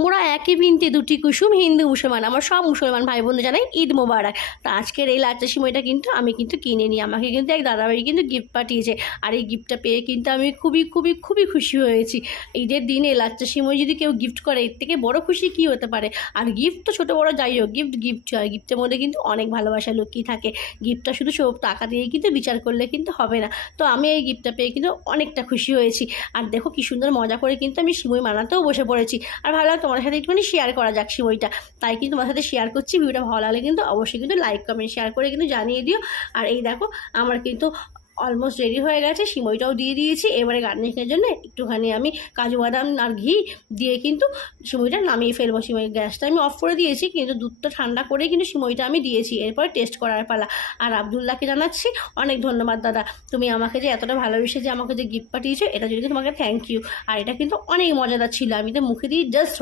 মোরা একই বৃন্তে দুটি কুসুম, হিন্দু মুসলমান, আমার সব মুসলমান ভাই বোনদের জানাই ঈদ মোবারক। তা আজকের এই লাচ্চা সিমইটা কিন্তু আমি কিন্তু কিনে নিই, আমাকে কিন্তু এক দাদাভাই কিন্তু গিফট পাঠিয়েছে। আর এই গিফটটা পেয়ে কিন্তু আমি খুবই খুবই খুবই খুশি হয়েছি। ঈদের দিনে লাচ্চা সিমই যদি কেউ গিফট করে, এর থেকে বড় খুশি কী হতে পারে। আর গিফট তো ছোটো বড় যাই হোক, গিফট হয়, গিফটের মধ্যে কিন্তু অনেক ভালোবাসা লুকিয়ে থাকে। গিফটটা শুধু সব টাকা দিয়ে কিন্তু বিচার করলে কিন্তু হবে না। তো আমি এই গিফটটা পেয়ে কিন্তু অনেকটা খুশি হয়েছি। আর দেখো কি সুন্দর মজা করে কিন্তু আমি সিমই বানাতেও বসে পড়েছি। আর ভালো তোমার সাথে একটুখানি শেয়ার করা যাক সিমইটা, তাই কিন্তু তোমার সাথে শেয়ার করছি। ভিডিওটা ভালো লাগলে কিন্তু অবশ্যই কিন্তু লাইক কমেন্ট শেয়ার করে কিন্তু জানিয়ে দিও। আর এই দেখো আমার কিন্তু অলমোস্ট রেডি হয়ে গেছে, সিমইটাও দিয়ে দিয়েছি। এবারে গার্নিশিংয়ের জন্য একটুখানি আমি কাজু বাদাম আর ঘি দিয়ে কিন্তু সিমইটা নামিয়ে ফেলবো। সিমই গ্যাসটা আমি অফ করে দিয়েছি, কিন্তু দুধটা ঠান্ডা করে কিন্তু সিমইটা আমি দিয়েছি। এরপর টেস্ট করার পালা। আর আবদুল্লাহকে জানাচ্ছি অনেক ধন্যবাদ দাদা, তুমি আমাকে যে এতটা ভালোবেসে যে আমাকে যে গিফট পাঠিয়েছো, এটার জন্য তোমাকে থ্যাংক ইউ। আর এটা কিন্তু অনেক মজাদার ছিল, আমি তো মুখে দিয়ে জাস্ট